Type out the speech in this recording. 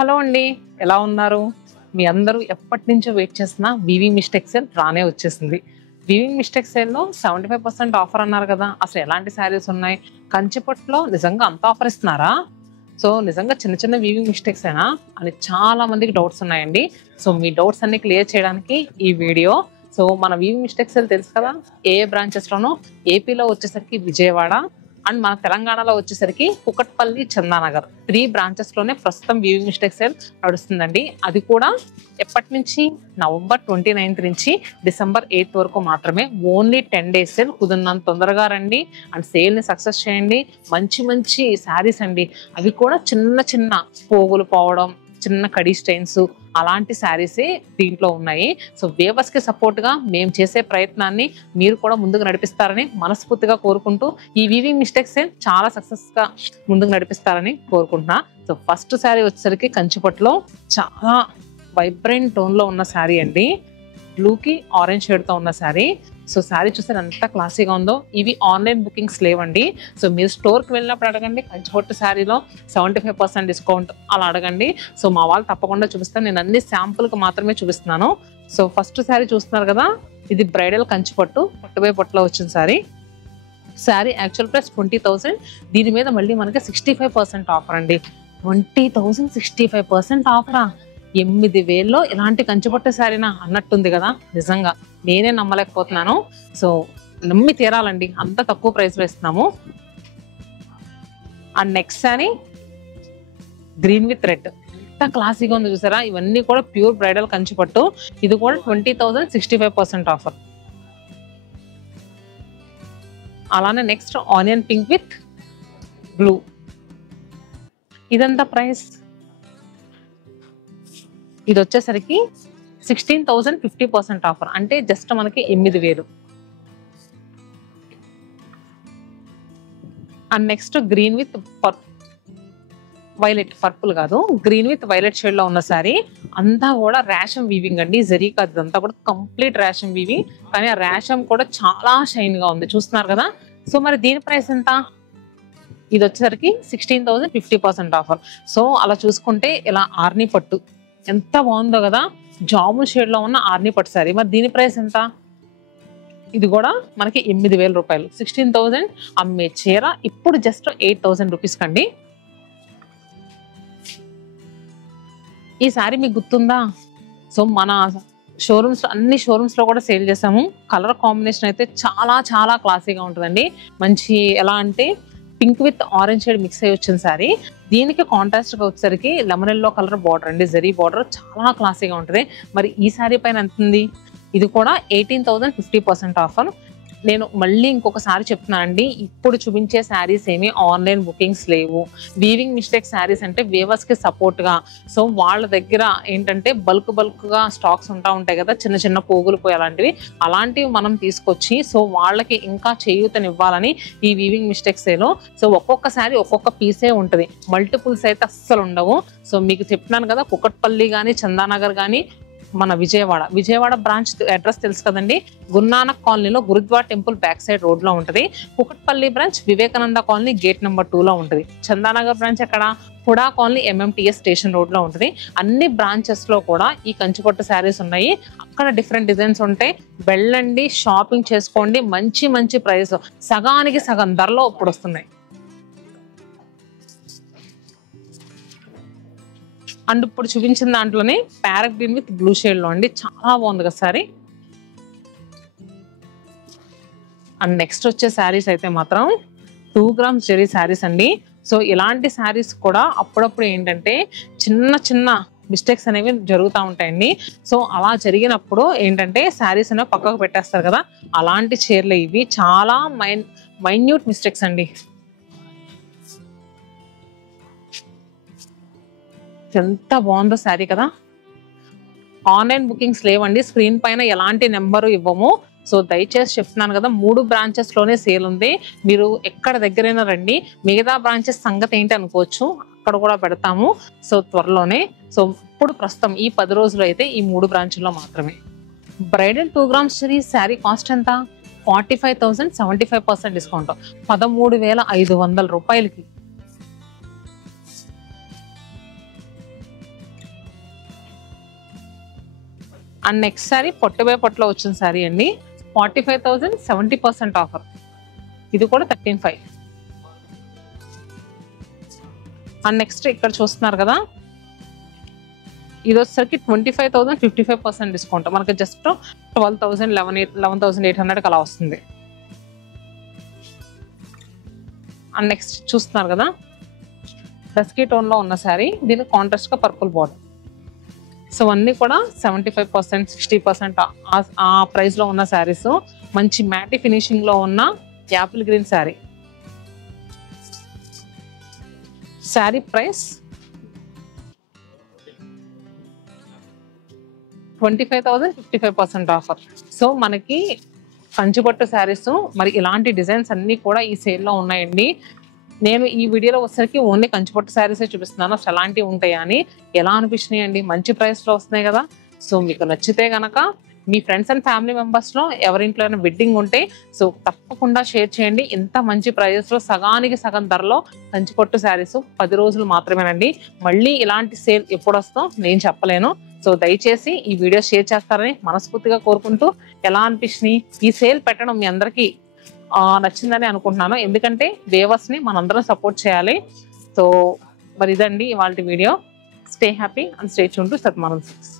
Hello అండి, ఎలా ఉన్నారు? మీ అందరూ ఎప్పటి నుంచో వెయిట్ చేస్తున్న వీవింగ్ మిస్టేక్ సేల్ రానే వచ్చేసింది. వీవింగ్ మిస్టేక్ సేల్లో 75% ఆఫర్ అన్నారు కదా, అసలు ఎలాంటి శారీస్ ఉన్నాయి? కంచిపట్టులో నిజంగా అంత ఆఫర్ ఇస్తున్నారా? సో నిజంగా చిన్న చిన్న వీవింగ్ మిస్టేక్స్ అయినా అని చాలా మందికి డౌట్స్ ఉన్నాయండి. సో మీ డౌట్స్ అన్ని క్లియర్ చేయడానికి ఈ వీడియో. సో మన వీవింగ్ మిస్టేక్ సేల్ తెలుసు కదా, ఏ బ్రాంచెస్ లోనో ఏపీలో వచ్చేసరికి విజయవాడ అండ్ మన తెలంగాణలో వచ్చేసరికి కుకట్పల్లి, చందానగర్ 3 బ్రాంచెస్ లోనే ప్రస్తుతం వీవింగ్ మిస్టేక్ సేల్ నడుస్తుందండి. అది కూడా ఎప్పటి నుంచి? నవంబర్ 29 నుంచి డిసెంబర్ 8 వరకు మాత్రమే. Only 10 days sale. కుదిరినంత తొందరగా రండి అండ్ సేల్ ని సక్సెస్ చేయండి. మంచి మంచి శారీస్ అండి, అవి కూడా చిన్న చిన్న పోగులు పోవడం, చిన్న కడీ స్టైన్స్ అలాంటి శారీసే దీంట్లో ఉన్నాయి. సో వేవర్స్ కి సపోర్ట్ గా మేము చేసే ప్రయత్నాన్ని మీరు కూడా ముందుకు నడిపిస్తారని మనస్ఫూర్తిగా కోరుకుంటూ ఈ వీవింగ్ మిస్టేక్స్ చాలా సక్సెస్ గా ముందుకు నడిపిస్తారని కోరుకుంటున్నా. సో ఫస్ట్ శారీ వచ్చేసరికి కంచిపట్టులో చాలా వైబ్రెంట్ టోన్ లో ఉన్న శారీ అండి. బ్లూకి ఆరెంజ్ షేడ్ తో ఉన్న శారీ. సో శారీ చూస్తే ఎంత క్లాసీగా ఉందో. ఇవి ఆన్లైన్ బుకింగ్స్ లేవండి. సో మీరు స్టోర్కి వెళ్ళినప్పుడు అడగండి, కంచిపట్టు శారీలో 75% డిస్కౌంట్ అలా అడగండి. సో మా వాళ్ళు తప్పకుండా చూపిస్తాను. నేను అన్ని శాంపుల్కి మాత్రమే చూపిస్తున్నాను. సో ఫస్ట్ శారీ చూస్తున్నారు కదా, ఇది బ్రైడల్ కంచిపట్టు పట్టుబై పట్టులో వచ్చిన శారీ. Sari actual price 20,000. దీని మీద మళ్ళీ మనకి 65% ఆఫర్ అండి. 20,000 65% ఆఫరా? 8,000లో ఇలాంటి కంచిపట్టు శారీనా అన్నట్టుంది కదా. నిజంగా నేనే నమ్మలేకపోతున్నాను. సో నమ్మి తీరాలండి, అంత తక్కువ ప్రైస్ వేస్తున్నాము. And next sari green with red, ఎంత క్లాసీగా ఉంది చూసారా. ఇవన్నీ కూడా ప్యూర్ బ్రైడల్ కంచిపట్టు. ఇది కూడా 20,000 65% ఆఫర్. అలానే next onion pink with blue. ఇదంతా ప్రైస్. ఇది వచ్చేసరికి 16,000 50% ఆఫర్, అంటే జస్ట్ మనకి 8,000. And next green with violet, purple కాదు, గ్రీన్ విత్ వైలెట్ షేడ్ లో ఉన్న శారీ. అంతా కూడా రేషం వీవింగ్ అండి, జరీ కాదు, ఇదంతా కూడా కంప్లీట్ రేషం వీవింగ్. కానీ ఆ రేషం కూడా చాలా షైన్ గా ఉంది, చూస్తున్నారు కదా. సో మరి దీని ప్రైస్ ఎంత? ఇది వచ్చేసరికి 16,000 50% ఆఫర్. సో అలా చూసుకుంటే ఇలా ఆర్ని పట్టు ఎంత బాగుందో కదా, జామున్ షేడ్ లో ఉన్న ఆర్ని పట్టు శారీ. మరి దీని ప్రైస్ ఎంత? ఇది కూడా మనకి 8,000 రూపాయలు. 16,000 అమ్మే చీర ఇప్పుడు జస్ట్ 8,000 రూపీస్ కండి. ఈ శారీ మీకు గుర్తుందా? సో మన షోరూమ్స్, అన్ని షోరూమ్స్ లో కూడా సేల్ చేసాము. కలర్ కాంబినేషన్ అయితే చాలా చాలా క్లాసీగా ఉంటుందండి. మంచి ఎలా అంటే pink with orange shade mix అయ్యి వచ్చిన శారీ. దీనికి కాంట్రాస్ట్ గా వచ్చేసరికి లెమన్ ఎల్లో కలర్ బార్డర్ అండి, జరీ బార్డర్, చాలా క్లాసీగా ఉంటుంది. మరి ఈ శారీ పైన ఎంత ఉంది? ఇది కూడా 18,000 50% ఆఫర్. నేను మళ్ళీ ఇంకొకసారి చెప్తున్నాను అండి, ఇప్పుడు చూపించే శారీస్ ఏమి ఆన్లైన్ బుకింగ్స్ లేవు. వీవింగ్ మిస్టేక్ శారీస్ అంటే వేవర్స్ కి సపోర్ట్ గా, సో వాళ్ళ దగ్గర ఏంటంటే బల్క్ గా స్టాక్స్ ఉంటాయి కదా, చిన్న చిన్న పోగులు పోయి అలాంటివి మనం తీసుకొచ్చి సో వాళ్ళకి ఇంకా చేయూతనివ్వాలని ఈ వీవింగ్ మిస్టేక్స్ ఏలో. సో ఒక్కొక్క శారీ ఒక్కొక్క పీసే ఉంటుంది, మల్టిపుల్స్ అయితే అస్సలు ఉండవు. సో మీకు చెప్పినాను కదా, కుకట్పల్లి కానీ చందానగర్ కానీ మన విజయవాడ బ్రాంచ్ అడ్రస్ తెలుసు కదండి, గురునానక్ కాలనీలో Gurudwara temple back side road లో ఉంటుంది. Kukatpally branch Vivekananda colony gate number 2 లో ఉంటుంది. చందానగర్ బ్రాంచ్ ఎక్కడ? HUDA colony MMTS station road లో ఉంటుంది. అన్ని బ్రాంచెస్ లో కూడా ఈ కంచిపట్టు శారీస్ ఉన్నాయి. అక్కడ డిఫరెంట్ డిజైన్స్ ఉంటాయి. వెళ్ళండి, షాపింగ్ చేసుకోండి. మంచి మంచి ప్రైస్, సగానికి సగం ధరలో ఇప్పుడు వస్తున్నాయి. అండ్ ఇప్పుడు చూపించిన దాంట్లోనే parrot green with blue shade లో అండి, చాలా బాగుంది కదా సారీ. అండ్ నెక్స్ట్ వచ్చే శారీస్ అయితే మాత్రం 2 grams జరీ శారీస్ అండి. సో ఇలాంటి శారీస్ కూడా అప్పుడప్పుడు ఏంటంటే చిన్న చిన్న మిస్టేక్స్ అనేవి జరుగుతూ ఉంటాయండి. సో అలా జరిగినప్పుడు ఏంటంటే శారీస్ అనేవి పక్కకు పెట్టేస్తారు కదా, అలాంటి చీరలు ఇవి. చాలా మైన్యూట్ మిస్టేక్స్ అండి. ఎంత బాగుందో శారీ కదా. ఆన్లైన్ బుకింగ్స్ లేవండి, స్క్రీన్ పైన ఎలాంటి నెంబరు ఇవ్వము. సో దయచేసి చెప్తున్నాను కదా, 3 branches లోనే సేల్ ఉంది. మీరు ఎక్కడ దగ్గరైనా రండి. మిగతా బ్రాంచెస్ సంగతి ఏంటి అనుకోవచ్చు, అక్కడ కూడా పెడతాము సో త్వరలోనే. సో ఇప్పుడు ప్రస్తుతం ఈ 10 రోజులు అయితే ఈ 3 బ్రాంచ్ల్లో మాత్రమే. బ్రైడల్ 2 grams శారీ కాస్ట్ ఎంత? 45,000 75% డిస్కౌంట్, 13,500 రూపాయలకి. అండ్ నెక్స్ట్ సారీ పొట్టు బై పొట్టులో వచ్చిన సారీ అండి, 45,000 70% ఆఫర్. ఇది కూడా 13,500. అండ్ నెక్స్ట్ ఇక్కడ చూస్తున్నారు కదా, ఇది వచ్చేసరికి 25,000 55% డిస్కౌంట్. మనకి జస్ట్ 12,000 11,800 అలా వస్తుంది. అండ్ నెక్స్ట్ చూస్తున్నారు కదా, డస్కీ టోన్ లో ఉన్న శారీ, దీని కాంట్రాస్ట్ గా పర్పుల్ బార్డర్. సో అన్ని కూడా 75% 60% ఆ ప్రైస్ లో ఉన్న శారీస్. మంచి మ్యాటి ఫినిషింగ్ లో ఉన్న Apple green sari. Sari price 25,000 55% offer. So మనకి కంచిపట్టు శారీస్ మరి ఇలాంటి డిజైన్స్ అన్ని కూడా ఈ సేల్లో ఉన్నాయండి. నేను ఈ వీడియోలో వచ్చేసరికి ఓన్లీ కంచిపట్టు శారీసే చూపిస్తున్నాను. అసలు ఎలాంటివి ఉంటాయా అని. ఎలా అనిపించినాయి అండి, మంచి ప్రైస్లో వస్తున్నాయి కదా. సో మీకు నచ్చితే కనుక మీ ఫ్రెండ్స్ అండ్ ఫ్యామిలీ మెంబర్స్లో ఎవరింట్లో అయినా వెడ్డింగ్ ఉంటే సో తప్పకుండా షేర్ చేయండి. ఇంత మంచి ప్రైజెస్లో సగానికి సగం ధరలో కంచిపట్టు శారీస్ 10 రోజులు మాత్రమేనండి. మళ్ళీ ఇలాంటి సేల్ ఎప్పుడు వస్తాం నేను చెప్పలేను. సో దయచేసి ఈ వీడియో షేర్ చేస్తారని మనస్ఫూర్తిగా కోరుకుంటూ, ఎలా అనిపించినాయి ఈ సేల్ పెట్టడం మీ అందరికీ నచ్చిందని అనుకుంటున్నాను. ఎందుకంటే వేవర్స్ని మనందరం సపోర్ట్ చేయాలి. సో మరి ఇదండి ఇవాళ video. Stay happy and stay tune to సత్మానం silks.